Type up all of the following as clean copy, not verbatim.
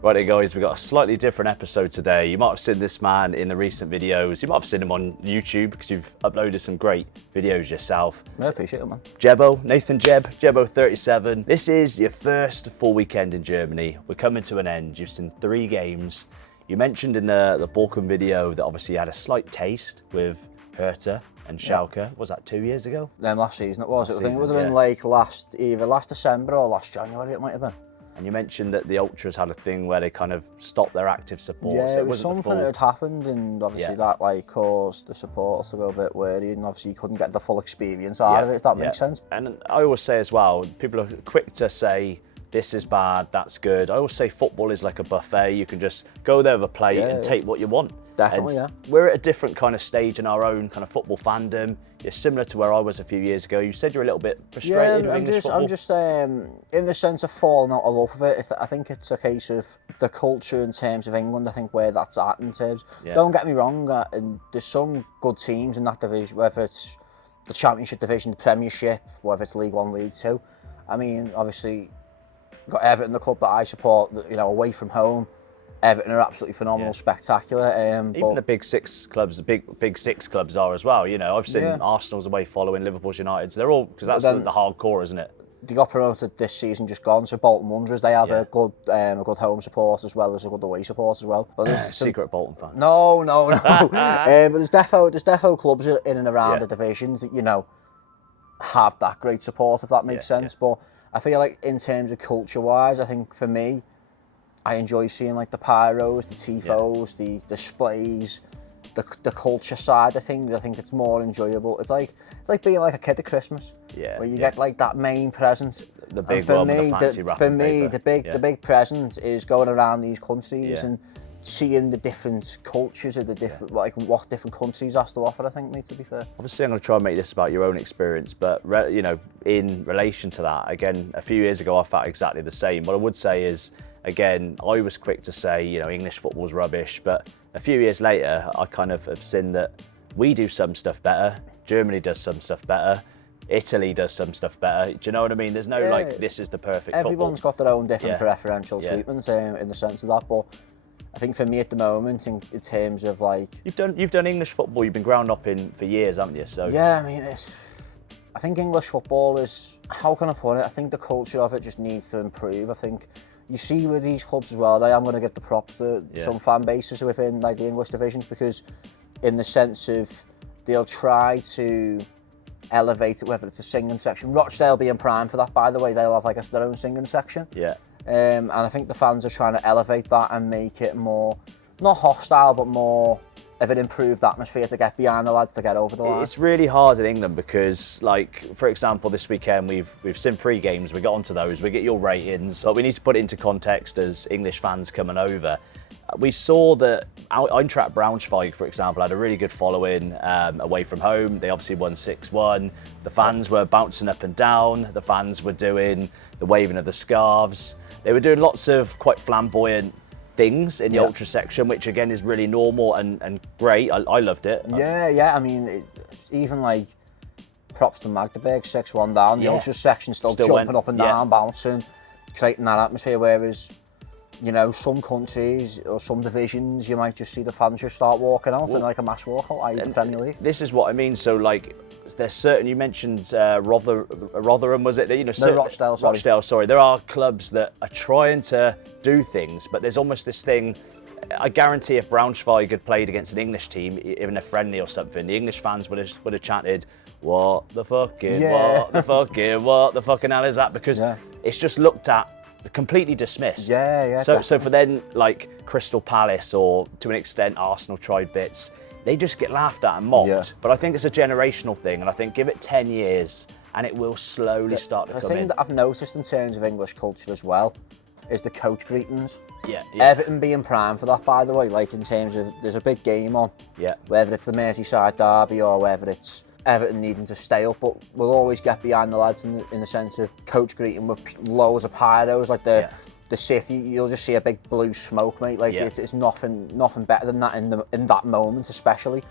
Right then guys, we've got a slightly different episode today. You might have seen this man in the recent videos. You might have seen him on YouTube because you've uploaded some great videos yourself. I appreciate it, man. Jebbo, Nathan Jebbo37. This is your first full weekend in Germany. We're coming to an end. You've seen 3 games. You mentioned in the Borkum video that obviously you had a slight taste with Hertha and Schalke. Yeah. Was that 2 years ago? Last season it was. I think it would have been like either last December or last January it might have been. And you mentioned that the Ultras had a thing where they kind of stopped their active support. Yeah, so it was something that had happened, and obviously that caused the supporters to go a bit worried, and obviously you couldn't get the full experience out of it, if that makes sense. And I always say as well, people are quick to say, this is bad, that's good. I always say football is like a buffet. You can just go there with a plate and take what you want. Definitely, and we're at a different kind of stage in our own kind of football fandom. You're similar to where I was a few years ago. You said you're a little bit frustrated with English football. I'm just in the sense of falling out of love with it. I think it's a case of the culture in terms of England. I think where that's at in terms. Don't get me wrong, and there's some good teams in that division, whether it's the Championship division, the Premiership, whether it's League One, League Two. I mean, obviously, got Everton, the club that I support, away from home. Everton are absolutely phenomenal, spectacular. Even the big 6 clubs, the big 6 clubs are as well. I've seen Arsenal's away following, Liverpool's, United's. They're all, because that's the hardcore, isn't it? They got promoted this season, just gone. So Bolton Wanderers, they have a good home support as well as a good away support as well. But there's secret Bolton fan. No. But there's defo clubs in and around the divisions that have that great support, if that makes sense. But I feel like in terms of culture-wise, I think for me, I enjoy seeing like the pyros, the tifos, the displays, the culture side of things. I think it's more enjoyable. It's like being like a kid at Christmas, where you get like that main present. The big one with the fancy wrapping paper. The big present is going around these countries and seeing the different cultures of the different what different countries has to offer. I think, mate, to be fair. Obviously, I'm going to try and make this about your own experience, but in relation to that, again, a few years ago, I felt exactly the same. What I would say is, again, I was quick to say, English football's rubbish, but a few years later, I kind of have seen that we do some stuff better, Germany does some stuff better, Italy does some stuff better. Do you know what I mean? There's no this is the perfect Everyone's got their own different preferential treatment in the sense of that, but I think for me at the moment, in terms of like... You've done English football, you've been ground up in for years, haven't you? So yeah, I mean, I think English football is, how can I put it? I think the culture of it just needs to improve. I think you see with these clubs as well, I am going to give the props to some fan bases within like the English divisions, because in the sense of they'll try to elevate it, whether it's a singing section. Rochdale being prime for that, by the way, they'll have like their own singing section. And I think the fans are trying to elevate that and make it more, not hostile, but more of an improved atmosphere to get behind the lads to get over the line. It's really hard in England because, like, for example, this weekend we've seen 3 games, we got onto those, we get your ratings, but we need to put it into context as English fans coming over. We saw that Eintracht Braunschweig, for example, had a really good following away from home. They obviously won 6-1. The fans were bouncing up and down. The fans were doing the waving of the scarves. They were doing lots of quite flamboyant things in the ultra section, which again is really normal and great. I loved it. Yeah. I mean, even like props to Magdeburg, 6-1 down. The ultra section still jumping up and down, bouncing, creating that atmosphere. Whereas, some countries or some divisions, you might just see the fans just start walking out in like a mass walkout, i.e. the Premier League. This is what I mean. So like, there's certain, you mentioned Rotherham, was it? No, Rochdale, sorry. There are clubs that are trying to do things, but there's almost this thing. I guarantee if Braunschweig had played against an English team, even a friendly or something, the English fans would have chanted, what the fucking hell is that? Because it's just looked at, completely dismissed. So for then, like Crystal Palace or to an extent Arsenal tried bits, they just get laughed at and mocked. But I think it's a generational thing, and I think give it 10 years and it will slowly start to come in. The thing that I've noticed in terms of English culture as well is the coach greetings. Everton being prime for that, by the way, like in terms of there's a big game on, whether it's the Merseyside derby or whether it's Everton needing to stay up, but we'll always get behind the lads in the sense of coach greeting with loads of pyros, like the city. You'll just see a big blue smoke, mate. Like it's nothing better than that in that moment, especially.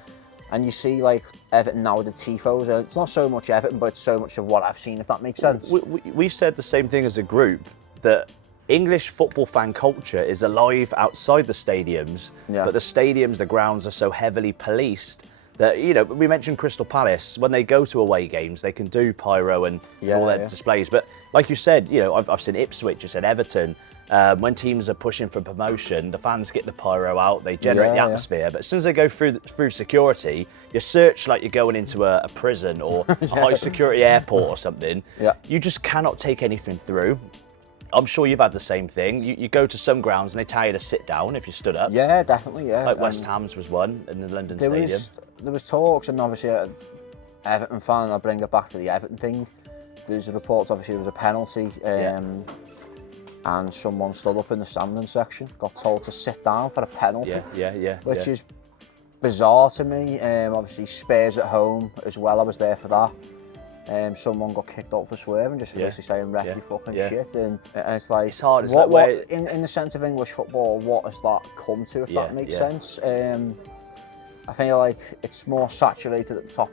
And you see like Everton now with the tifos, and it's not so much Everton, but it's so much of what I've seen, if that makes sense. We said the same thing as a group, that English football fan culture is alive outside the stadiums, but the stadiums, the grounds are so heavily policed that, you know, we mentioned Crystal Palace, when they go to away games, they can do pyro and all their displays. But like you said, you know, I've seen Ipswich, I said Everton, when teams are pushing for promotion, the fans get the pyro out, they generate the atmosphere. But as soon as they go through security, you're searched like you're going into a prison or a high security airport or something. You just cannot take anything through. I'm sure you've had the same thing. You go to some grounds and they tell you to sit down if you stood up. Yeah, definitely, yeah. Like West Ham's was one in the London Stadium. There was talks, and obviously Everton fan, and I'll bring it back to the Everton thing. There's reports, obviously there was a penalty, and someone stood up in the standing section, got told to sit down for a penalty. Which is bizarre to me. Obviously Spurs at home as well, I was there for that. Someone got kicked out for swerving, just for basically saying ref you fucking shit, and it's like, it's hard. It's what in the sense of English football, what has that come to, if that makes sense? I feel like it's more saturated at the top,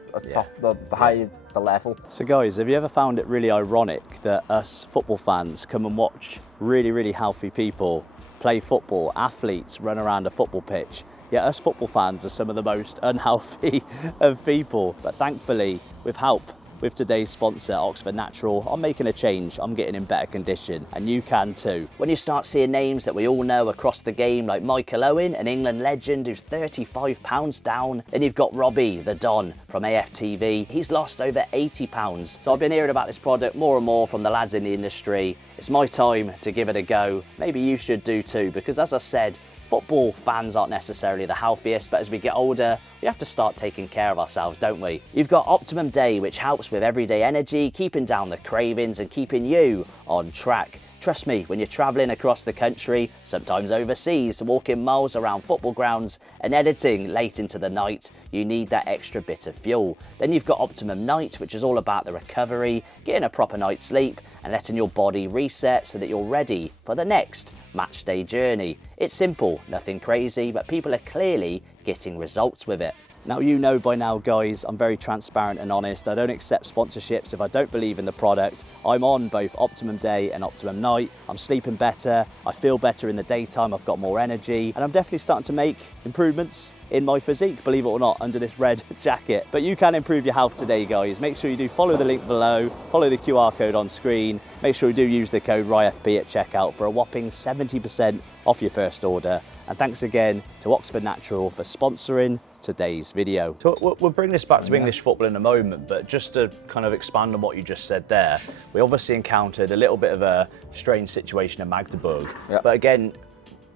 the higher the level. So guys, have you ever found it really ironic that us football fans come and watch really, really healthy people play football, athletes run around a football pitch, yet us football fans are some of the most unhealthy of people? But thankfully, with help with today's sponsor, Oxford Natural, I'm making a change. I'm getting in better condition, and you can too. When you start seeing names that we all know across the game, like Michael Owen, an England legend who's 35 pounds down, then you've got Robbie, the Don from AFTV. He's lost over 80 pounds. So I've been hearing about this product more and more from the lads in the industry. It's my time to give it a go. Maybe you should do too, because as I said, football fans aren't necessarily the healthiest, but as we get older, we have to start taking care of ourselves, don't we? You've got Optimum Day, which helps with everyday energy, keeping down the cravings and keeping you on track. Trust me, when you're travelling across the country, sometimes overseas, walking miles around football grounds and editing late into the night, you need that extra bit of fuel. Then you've got Optimum Night, which is all about the recovery, getting a proper night's sleep and letting your body reset so that you're ready for the next match day journey. It's simple, nothing crazy, but people are clearly getting results with it. Now, you know by now, guys, I'm very transparent and honest. I don't accept sponsorships if I don't believe in the product. I'm on both Optimum Day and Optimum Night. I'm sleeping better, I feel better in the daytime, I've got more energy, and I'm definitely starting to make improvements in my physique, believe it or not, under this red jacket. But you can improve your health today, guys. Make sure you do follow the link below, follow the QR code on screen. Make sure you do use the code RYFP at checkout for a whopping 70% off your first order. And thanks again to Oxford Natural for sponsoring today's video. So we'll bring this back to English football in a moment, but just to kind of expand on what you just said there, we obviously encountered a little bit of a strange situation in Magdeburg. But again,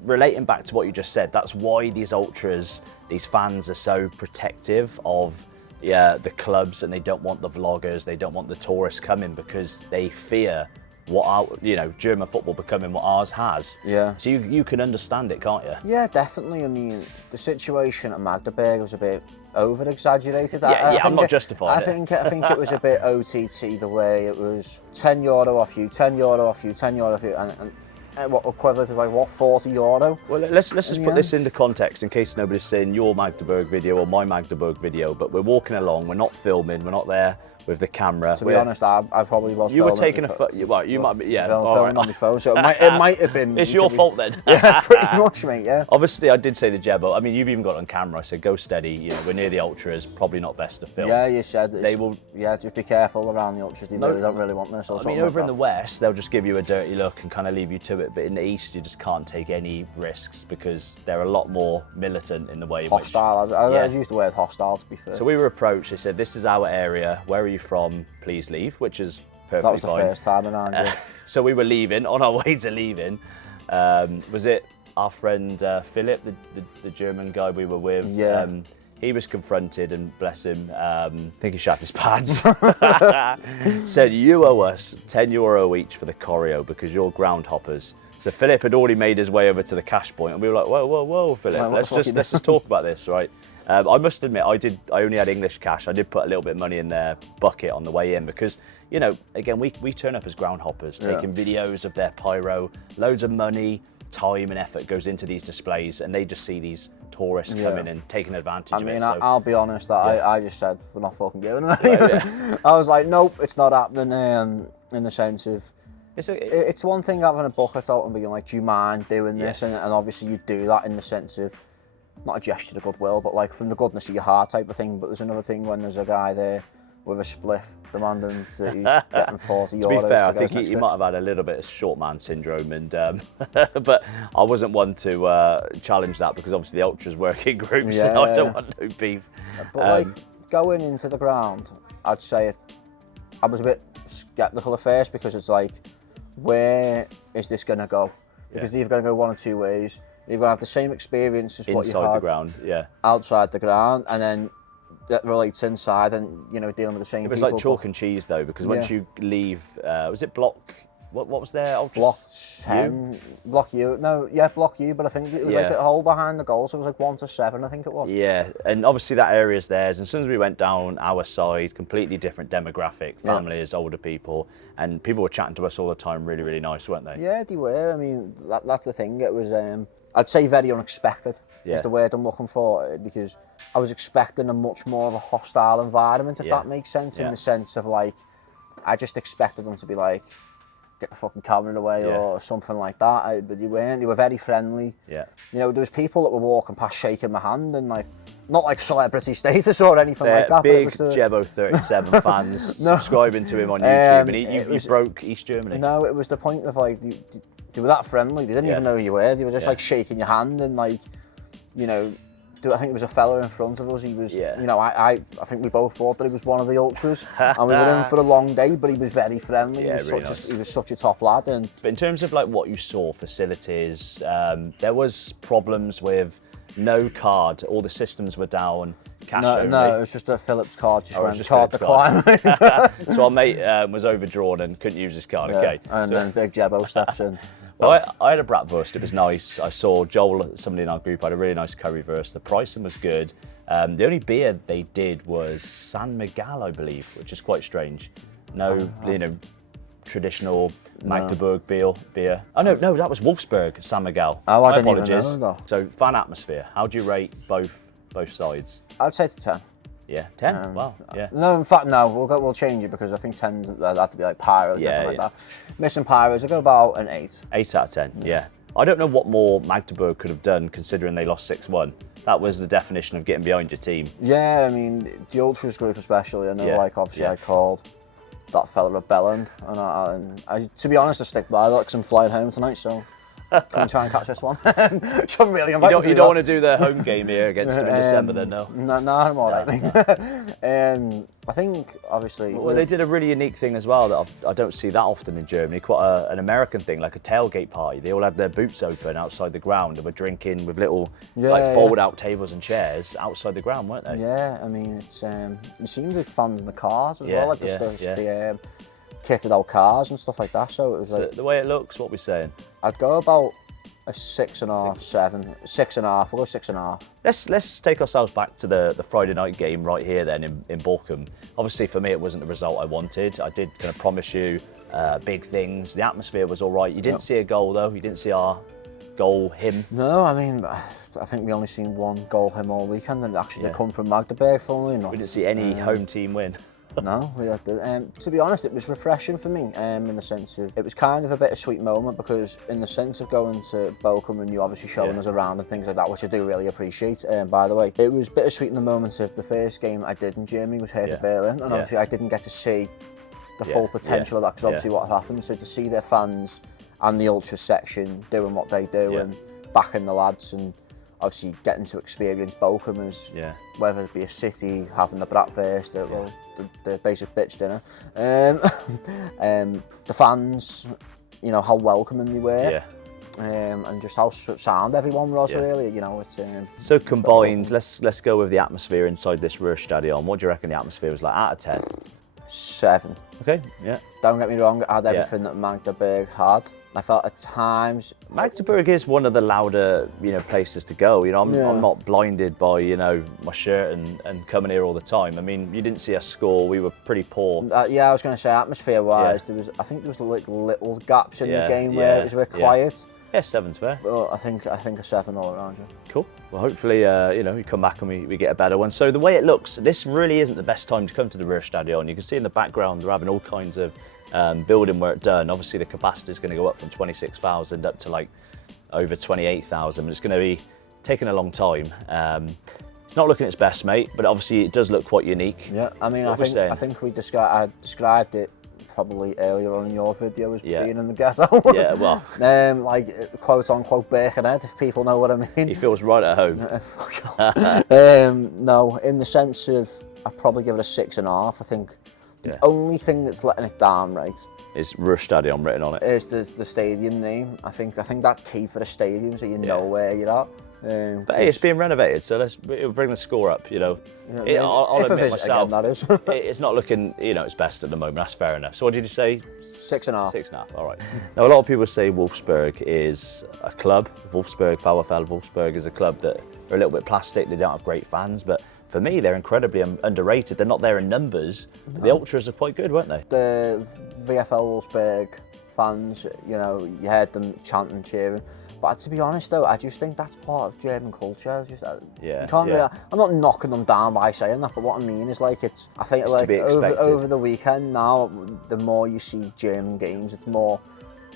relating back to what you just said, that's why these ultras, these fans are so protective of the clubs, and they don't want the vloggers, they don't want the tourists coming, because they fear what German football becoming what ours has. So you can understand it, can't you? Yeah, definitely. I mean, the situation at Magdeburg was a bit over-exaggerated. I'm not justifying it. I think it was a bit OTT, the way it was €10 off you, €10 off you, €10 off you, and what equivalent is like, what, €40? Well, let's just put this into context in case nobody's seen your Magdeburg video or my Magdeburg video, but we're walking along, we're not filming, we're not there with the camera. To be honest, I probably was. You were taking a photo. Well, you might be. Yeah, filming on my phone, so it might have been. It's your fault then. Yeah, pretty much, mate. Yeah. Obviously, I did say to Jebbo. I mean, you've even got it on camera. I said, go steady. You know, we're near the ultras. Probably not best to film. Yeah, you said they will. Yeah, just be careful around the ultras. They don't really want this. Or I mean, over in the west, they'll just give you a dirty look and kind of leave you to it. But in the east, you just can't take any risks because they're a lot more militant in the way. Hostile. I've used the word hostile, to be fair. So we were approached. They said, "This is our area. Where are you from? Please leave," which is perfectly fine. That was the first time around, yeah. So we were leaving, on our way to leaving. Was it our friend Philip, the German guy we were with? Yeah. He was confronted, and bless him, I think he shat his pants. Said, you owe us €10 each for the choreo because you're ground hoppers. So Philip had already made his way over to the cash point, and we were like, whoa, Philip, Well, let's just talk about this, right? I must admit, I only had English cash. I did put a little bit of money in their bucket on the way in because, you know, again, we turn up as ground hoppers, taking videos of their pyro, loads of money, time and effort goes into these displays, and they just see these tourists coming and taking advantage of it. I mean, So, I'll be honest, I just said, we're not fucking doing it. I was like, nope, it's not happening, in the sense of, It's one thing having a bucket out and being like, do you mind doing this? And obviously you do that in the sense of, not a gesture of goodwill, but like from the goodness of your heart type of thing. But there's another thing when there's a guy there with a spliff demanding that he's getting 40 euros. To be fair, I think he might have had a little bit of short man syndrome, and but I wasn't one to challenge that because obviously the ultras work in groups, and I don't want no beef. But like going into the ground, I'd say I was a bit sceptical at first because it's like, where is this going to go? Because you're going to go one or two ways. You're going to have the same experience as what you had inside the ground, outside the ground, and then that relates inside, and you know, dealing with the same people. It was like chalk and cheese though, because once you leave, was it block? What was there? Ultras? Block 10, Block U. No, yeah, Block U. But I think it was like a hole behind the goal, so it was like 1 to 7, I think it was. Yeah, and obviously that area's theirs. And as soon as we went down our side, completely different demographic, families, older people, and people were chatting to us all the time. Really, really nice, weren't they? Yeah, they were. I mean, that's the thing. It was, I'd say, very unexpected. Is the word I'm looking for, because I was expecting a much more of a hostile environment, if that makes sense, in the sense of like, I just expected them to be like, get the fucking camera away or something like that. But they weren't. They were very friendly. Yeah. You know, there was people that were walking past shaking my hand and like, not like celebrity status or anything like that. Big Jebo37 fans subscribing to him on YouTube, and you broke East Germany. No, it was the point of like, they were that friendly. They didn't even know who you were. They were just like shaking your hand and like, you know, I think there was a fella in front of us. He was, you know, I think we both thought that he was one of the ultras, and we were in for a long day. But he was very friendly. He was he was such a top lad. And but in terms of like what you saw, facilities, there was problems with no card. All the systems were down. Cash only. No, it was just a Phillips card. Just card decline. So our mate was overdrawn and couldn't use his card. Okay. And then Big Jebo steps in. Well, I had a bratwurst, it was nice. I saw Joel, somebody in our group, had a really nice currywurst. The pricing was good. The only beer they did was San Miguel, I believe, which is quite strange. No, you know, traditional Magdeburg beer. Oh, no, that was Wolfsburg, San Miguel. Oh, I didn't apologies. even know that. So, fan atmosphere. How do you rate both sides? I'd say it's a 10. Yeah, 10. Wow. Yeah. No, in fact, no. We'll change it because I think 10 that'd have to be like pyros, like that. Missing pyros, I go about an 8. 8 out of 10. Yeah. I don't know what more Magdeburg could have done considering they lost 6-1. That was the definition of getting behind your team. Yeah, I mean the ultras group especially. I know, like obviously I called that fella a bellend, and I, to be honest, I stick by that because I'm flying home tonight, so. Can we try and catch this one? Shouldn't really invite you don't want to do the home game here against them in December then, no? No, I'm all right, mate. I think, obviously... Well, they did a really unique thing as well that I don't see that often in Germany, quite an American thing, like a tailgate party. They all had their boots open outside the ground and were drinking with little fold-out tables and chairs outside the ground, weren't they? Yeah, I mean, it's you seen the fans in the cars as well, like the kitted out cars and stuff like that, so it was like... So the way it looks, what we're saying? I'd go about a 6.5, 7. 6.5, we'll go 6.5. Let's take ourselves back to the Friday night game right here then in Borkum. Obviously for me it wasn't the result I wanted. I did kind of promise you big things. The atmosphere was all right. You didn't see a goal though. You didn't see our goal him. No, I mean, I think we only seen one goal him all weekend, and actually they come from Magdeburg, funnily enough. We didn't see any home team win. No, we had to be honest, it was refreshing for me in the sense of, it was kind of a bittersweet moment because in the sense of going to Bochum and you obviously showing us around and things like that, which I do really appreciate, by the way. It was bittersweet in the moment of the first game I did in Germany was Hertha Berlin, and obviously I didn't get to see the full potential of that because obviously what happened, so to see their fans and the ultra section doing what they do and backing the lads and obviously getting to experience Bochum as whether it be a city, having the bratwurst, the basic bitch dinner, the fans, you know, how welcoming they were, and just how sound everyone was really, you know. It's so combined. Let's go with the atmosphere inside this Ruhrstadion. What do you reckon the atmosphere was like out of 10? 7. Okay, yeah. Don't get me wrong, it had everything that Magdeburg had. I felt at times... Magdeburg is one of the louder, you know, places to go. You know, I'm not blinded by, you know, my shirt and coming here all the time. I mean, you didn't see us score. We were pretty poor. Yeah, I was going to say, atmosphere-wise, I think there was like little gaps in the game where it was a bit quiet. Yeah, 7's fair. But I think a 7 all around. Yeah. Cool. Well, hopefully, you know, we come back and we get a better one. So the way it looks, this really isn't the best time to come to the Ruhrstadion. You can see in the background they're having all kinds of building work done. Obviously, the capacity is going to go up from 26,000 up to like over 28,000. But it's going to be taking a long time. It's not looking its best, mate, but obviously it does look quite unique. Yeah, I mean, I think I described it probably earlier on in your video as being in the ghetto. Yeah, well. Like, quote unquote, Birkenhead, if people know what I mean. He feels right at home. No, in the sense of, I'd probably give it a 6.5. I think the only thing that's letting it down, right, is Ruhrstadion written on it. Is the stadium name. I think that's key for a stadium, so you know where you're at. But hey, it's being renovated, so it'll bring the score up, you know. I'll admit myself, again, that is. It's not looking, you know, its best at the moment. That's fair enough. So what did you say? 6.5. 6.5. All right. Now a lot of people say Wolfsburg is a club. VfL Wolfsburg is a club that are a little bit plastic. They don't have great fans, but for me, they're incredibly underrated. They're not there in numbers. But the ultras are quite good, weren't they? The VfL Wolfsburg fans, you know, you heard them chanting, cheering. But to be honest though, I just think that's part of German culture. Just, you can't really, I'm not knocking them down by saying that, but what I mean is like I think it's like over the weekend now, the more you see German games, it's more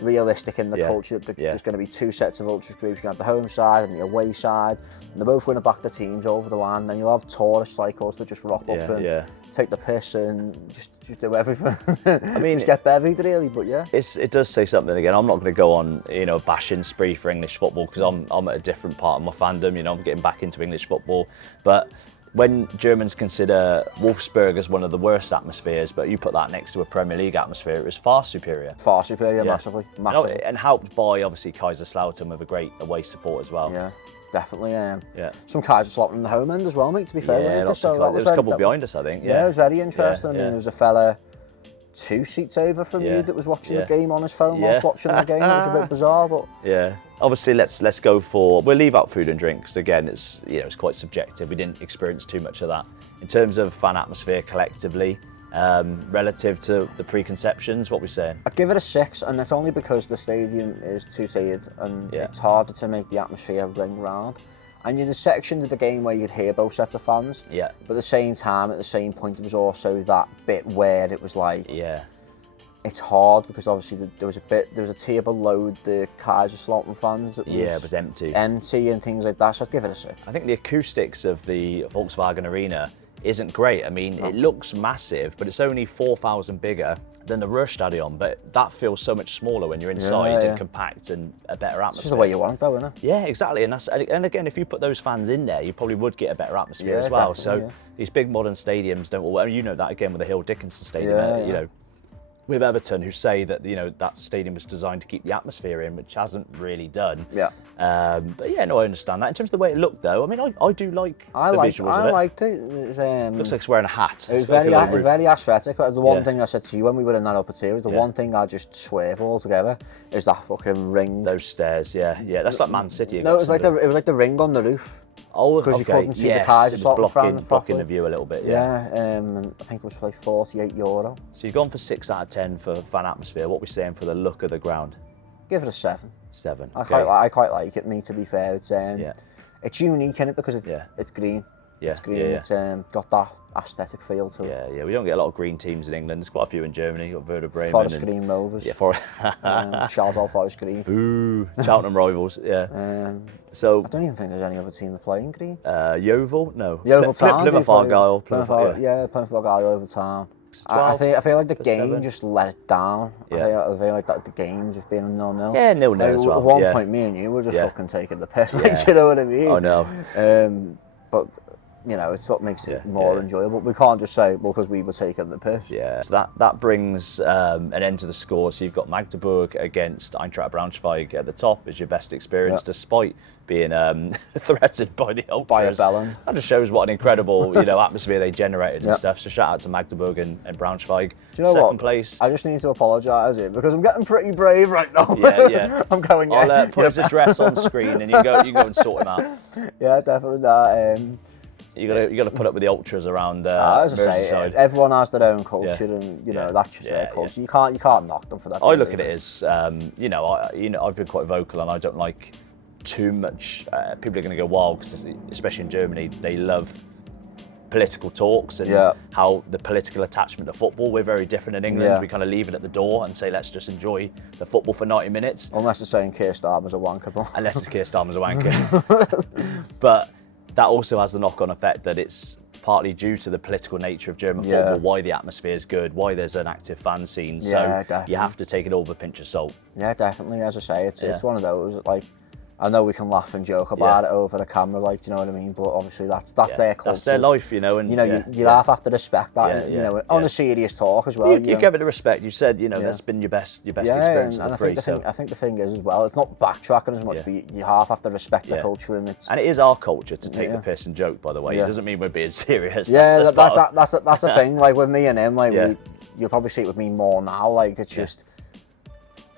realistic in the culture. There's going to be 2 sets of ultras groups. You have the home side and the away side, and they're both winning back the teams over the land. Then you'll have tourist cycles that just rock up and take the piss and just do everything. I mean, just get bevied really, but yeah. It does say something again. I'm not going to go on, you know, a bashing spree for English football because I'm at a different part of my fandom. You know, I'm getting back into English football, but when Germans consider Wolfsburg as one of the worst atmospheres, but you put that next to a Premier League atmosphere, it was far superior. Far superior, massively. And helped by, obviously, Kaiserslautern with a great away support as well. Yeah, definitely. Some Kaiserslautern in the home end as well, mate, to be fair. Yeah, there was a couple behind us, I think. Yeah, it was very interesting. I mean, there was a fella 2 seats over from you that was watching the game on his phone whilst watching the game. It was a bit bizarre, but... Yeah. Obviously, let's go for... We'll leave out food and drinks. Again, it's quite subjective. We didn't experience too much of that. In terms of fan atmosphere collectively, relative to the preconceptions, what we're saying? I'd give it a 6, and it's only because the stadium is two-tiered and it's harder to make the atmosphere ring round. And there's sections of the game where you'd hear both sets of fans. Yeah. But at the same time, at the same point, there was also that bit where it was like... Yeah. It's hard because obviously there was a tier below the Kaiserslautern fans. It was empty. Empty and things like that, so I'd give it a 6. I think the acoustics of the Volkswagen Arena isn't great. I mean, it looks massive, but it's only 4,000 bigger than the Ruhrstadion, but that feels so much smaller when you're inside and compact and a better atmosphere. It's just the way you want it though, isn't it? Yeah, exactly. And again, if you put those fans in there, you probably would get a better atmosphere as well. So these big modern stadiums don't, well, you know that again with the Hill Dickinson Stadium, you know, with Everton, who say that, you know, that stadium was designed to keep the atmosphere in, which hasn't really done. Yeah. But yeah, no, I understand that. In terms of the way it looked, though, I mean, I do like the visuals of it. I liked it. Looks like it's wearing a hat. It was very aesthetic. The one thing I said to you when we were in that upper tier, the one thing I just swear for altogether is that fucking ring. Those stairs, yeah. That's like Man City. No, it was like the ring on the roof. Oh, because you couldn't see the Kaiserslautern fans blocking the view a little bit. And I think it was like €48. So you've gone for 6 out of 10 for fan atmosphere. What are we saying for the look of the ground? Give it a 7. 7. I quite like it. Me, to be fair, it's unique in it because it's green. Yeah, it's green. It's got that aesthetic feel to it. Yeah. We don't get a lot of green teams in England. There's quite a few in Germany. You've got Werder Bremen. Forest Green Rovers. Yeah, Forest. Charles Forest Green. Ooh, Cheltenham rivals. Yeah. So I don't even think there's any other team that play in green. Yeovil, no. Yeovil Town. Plymouth Argyle. Plymouth Argyle over Town. I feel like the game just let it down. Yeah. I feel like the game just being a 0-0. Yeah, 0-0 like, as well. At one point, me and you were just fucking taking the piss. Like, do you know what I mean? I know. But you know, it's what makes it more enjoyable. We can't just say, well, because we were taking the piss. Yeah, so that brings an end to the score. So you've got Magdeburg against Eintracht Braunschweig at the top as your best experience, despite being threatened by the ultras. By a bellend. That just shows what an incredible atmosphere they generated and stuff. So shout out to Magdeburg and Braunschweig. Do you know Second place. I just need to apologise here because I'm getting pretty brave right now. Yeah. I'm going, I'll put his address on screen and you can go and sort him out. Yeah, definitely that. You got to put up with the ultras around as I say, Merseyside. everyone has their own culture, and you know that's just their culture. You can't knock them for that. I look at it as you know, I've been quite vocal, and I don't like too much. People are going to go wild because, especially in Germany, they love political talks and how the political attachment to football. We're very different in England. We kind of leave it at the door and say, let's just enjoy the football for 90 minutes. Unless it's saying Keir Starmer's a wanker. But unless it's Keir Starmer's a wanker. But that also has the knock-on effect that it's partly due to the political nature of German football, why the atmosphere is good, why there's an active fan scene. So you have to take it all with a pinch of salt. Yeah, definitely. As I say, it's one of those, like, I know we can laugh and joke about it over the camera, like, do you know what I mean? But obviously that's their culture. That's their life, you know. And you half have to respect that, you know, on a serious talk as well. You give it the respect. You said, you know, that's been your best experience in the free. I think the thing is as well, it's not backtracking as much, but you half have to respect the culture, and it is our culture to take the piss and joke. By the way, it doesn't mean we're being serious. Yeah, that's the thing. Like with me and him, like you'll probably see it with me more now. Like it's just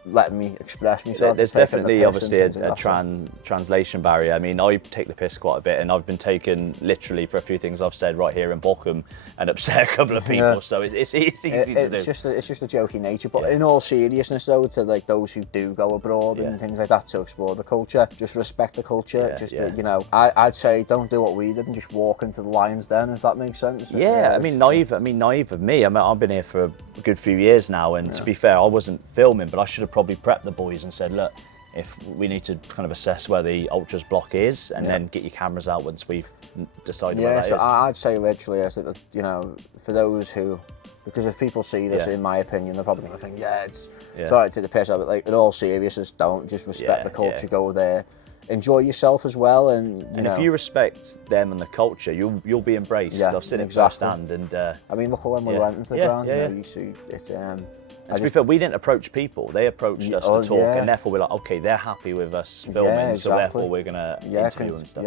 letting me express myself. There's definitely obviously a translation barrier. I mean, I take the piss quite a bit, and I've been taken literally for a few things I've said right here in Bochum and upset a couple of people. So it's easy to do. It's just a jokey nature. But in all seriousness, though, to like those who do go abroad and things like that to explore the culture, just respect the culture. You know, I'd say don't do what we did and just walk into the lion's den. If that makes sense. I mean, naive of me. I mean, I've been here for a good few years now, and to be fair, I wasn't filming, but I should have probably prepped the boys and said, look, if we need to kind of assess where the ultras block is, and then get your cameras out once we've decided where that is. I'd say literally, you know, for those who, because if people see this, in my opinion, they're probably going to think, it's all right to take the piss out, but like in all seriousness, don't just respect the culture, go there, enjoy yourself as well, and if you respect them and the culture, you'll be embraced. I've seen it firsthand, and I mean, look at when we went into the ground, you know, you see it's. And to be fair, we didn't approach people. They approached us to talk, and therefore we're like, okay, they're happy with us filming, so therefore we're going to interview and stuff.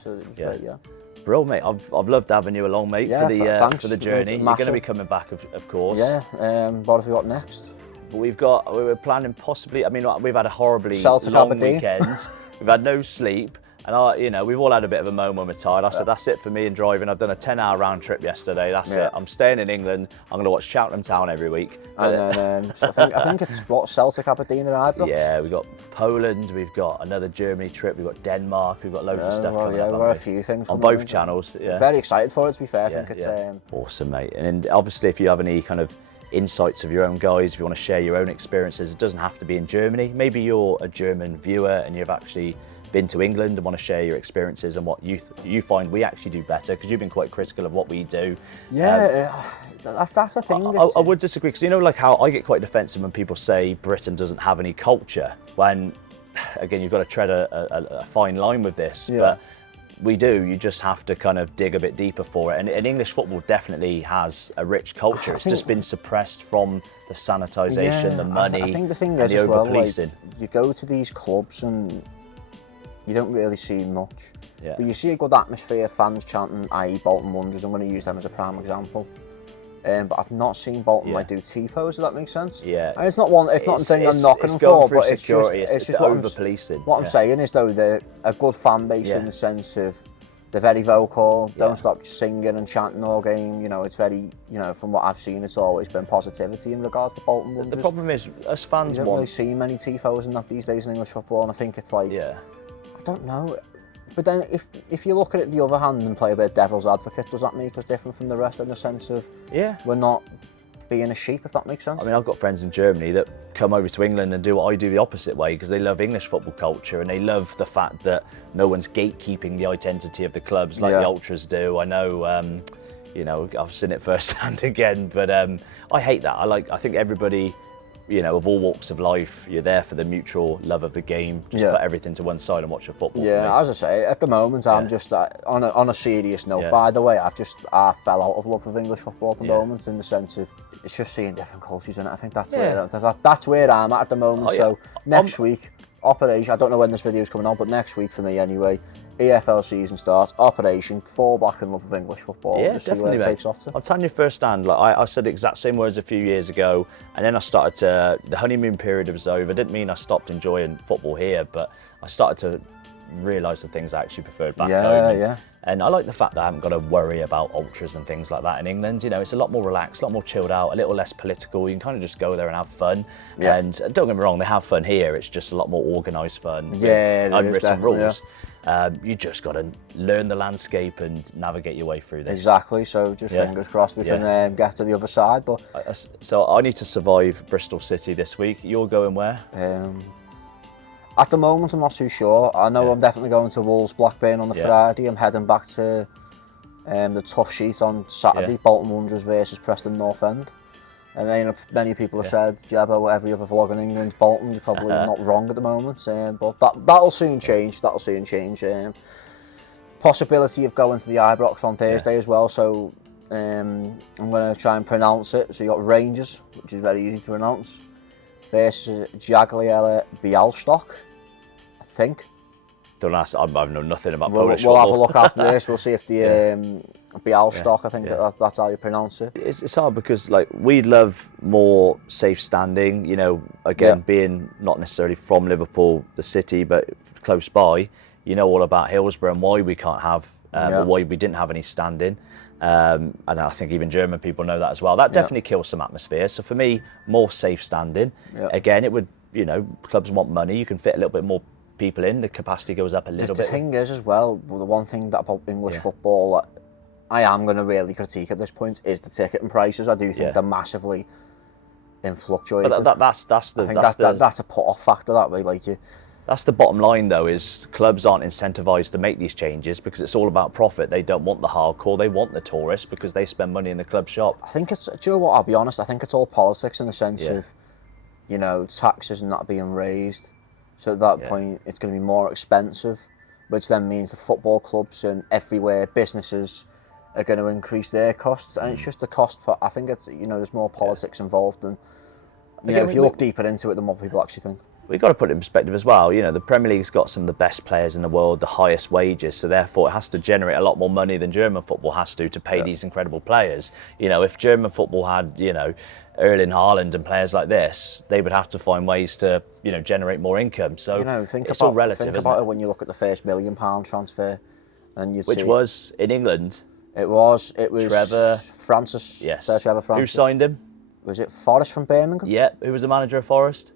So it was great, Bro, mate, I've loved having you along, mate, for the journey. You're going to be coming back, of course. What have we got next? But we were planning possibly, I mean, we've had a horribly long weekend. We've had no sleep. And you know, we've all had a bit of a moment when we're tired. I said, that's it for me in driving. I've done a 10-hour round trip yesterday. That's it. I'm staying in England. I'm going to watch Cheltenham Town every week. And then I think it's what, Celtic, Aberdeen and Ibrox? Yeah, we've got Poland. We've got another Germany trip. We've got Denmark. We've got loads of stuff coming up. We've got a few things on both channels. Yeah. Very excited for it, to be fair. I think it's awesome, mate. And obviously, if you have any kind of insights of your own guys, if you want to share your own experiences, it doesn't have to be in Germany. Maybe you're a German viewer and you've actually been to England and want to share your experiences and what you find we actually do better, because you've been quite critical of what we do. That's the thing. I would disagree, because you know, like how I get quite defensive when people say Britain doesn't have any culture, when again you've got to tread a fine line with this, but we do. You just have to kind of dig a bit deeper for it, and English football definitely has a rich culture. It's just been suppressed from the sanitisation, the money, I think the thing and is the as well, over-policing. like, you go to these clubs and you don't really see much. But you see a good atmosphere, fans chanting, i.e. Bolton Wanderers. I'm going to use them as a prime example. But I've not seen Bolton like do tifos, if that makes sense. And it's not a thing I'm knocking them for, but it's just over-policing. What I'm saying is, though, they're a good fan base in the sense of they're very vocal, don't stop singing and chanting all game. You know, it's very, you know, from what I've seen, it's always been positivity in regards to Bolton Wanderers. The problem is, us fans you don't really see many tifos and that these days in English football, and I think it's like, I don't know. But then if you look at it the other hand and play a bit of devil's advocate, does that make us different from the rest in the sense of we're not being a sheep, if that makes sense? I mean, I've got friends in Germany that come over to England and do what I do the opposite way, because they love English football culture and they love the fact that no one's gatekeeping the identity of the clubs like the Ultras do. I know, you know, I've seen it firsthand again, but I hate that. I think everybody, you know, of all walks of life, you're there for the mutual love of the game. Just put everything to one side and watch your football. As I say, at the moment, I'm just on a serious note. By the way, I fell out of love with English football at the moment, in the sense of it's just seeing different cultures in it. I think that's where I'm at the moment. So next week, Operation. I don't know when this video is coming on, but next week for me anyway. EFL season starts, Operation, fall back in love with English football, just see where it takes off to. I'll tell you firsthand, like I said the exact same words a few years ago, and then I started to, the honeymoon period was over. Didn't mean I stopped enjoying football here, but I started to realise the things I actually preferred back Yeah, home. yeah. And I like the fact that I haven't got to worry about ultras and things like that in England. You know, it's a lot more relaxed, a lot more chilled out, a little less political. You can kind of just go there and have fun. Yeah. And don't get me wrong, they have fun here. It's just a lot more organised fun. with Yeah, it is unwritten definitely, rules. You just got to learn the landscape and navigate your way through this. Exactly. So just Yeah. fingers crossed we Yeah. can get to the other side. But So I need to survive Bristol City this week. You're going where? at the moment, I'm not too sure. I know I'm definitely going to Wolves Blackburn on the Yeah. Friday. I'm heading back to the tough sheet on Saturday, Yeah. Bolton Wanderers versus Preston North End. And many people have said, Jabba, every other vlog in England's Bolton. You're probably not wrong at the moment, but that'll soon change. That'll soon change. Possibility of going to the Ibrox on Thursday as well. So I'm going to try and pronounce it. So you got Rangers, which is very easy to pronounce, versus Jagiellon Bialystok, I think. Don't ask. I know nothing about We'll Polish have a football. look after this. We'll see if the Bialystok, I think that's how you pronounce it. It's hard because like we'd love more safe standing. You know, again, Yeah. being not necessarily from Liverpool, the city, but close by. You know all about Hillsborough and why we can't have, or why we didn't have any standing. And I think even German people know that as well. That definitely kills some atmosphere. So for me, more safe standing. Yeah. Again, it would, you know, clubs want money. You can fit a little bit more people in. The capacity goes up a little The bit. thing is as well, the one thing that about English football that I am going to really critique at this point is the ticketing prices. I do think they're massively fluctuated. But that's the I think that's a put-off factor that way. Like That's the bottom line, though, is clubs aren't incentivised to make these changes because it's all about profit. They don't want the hardcore, they want the tourists because they spend money in the club shop. I think it's, do you know what, I'll be honest, I think it's all politics in the sense of, you know, taxes not being raised. So at that point, it's going to be more expensive, which then means the football clubs and everywhere, businesses are going to increase their costs. And it's just the cost, I think it's, you know, there's more politics involved than, you know, if you look deeper into it than what people actually think. We've got to put it in perspective as well. You know, the Premier League's got some of the best players in the world, the highest wages, so therefore it has to generate a lot more money than German football has to pay these incredible players. You know, if German football had, you know, Erling Haaland and players like this, they would have to find ways to, you know, generate more income. So You know, it's all relative, think isn't about it? it when you look at the first £1 million transfer, and you Which see was in England. it was Trevor Francis. Yes. Sir Trevor Francis. Who signed him? Was it Forrest from Birmingham? Yeah. Who was the manager of Forest?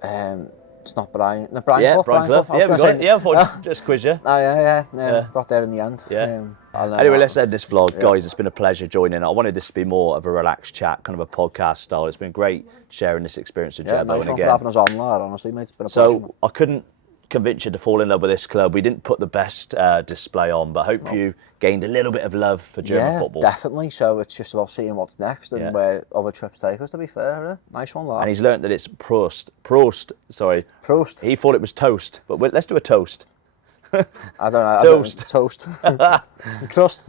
It's not Brian. No, Brian Yeah, Clough. Brian Clough. I was Yeah, we gonna got say- it. Yeah, I thought I'd just quiz you. Oh yeah. Got there in the end. Yeah. I know Anyway, that. let's end this vlog. Guys, it's been a pleasure joining. I wanted this to be more of a relaxed chat, kind of a podcast style. It's been great sharing this experience with Yeah, Jebbo. nice and one for again, having us on, lad. Honestly, mate, it's been a pleasure. so I couldn't convince you to fall in love with this club. We didn't put the best display on, but I hope you gained a little bit of love for German Yeah, football. definitely. So it's just about seeing what's next and Yeah. where other trips take us. To be fair, nice one, lad. And he's learnt that it's Prost, sorry. Prost. He thought it was toast, but let's do a toast. I don't know. Toast. Toast. Crust.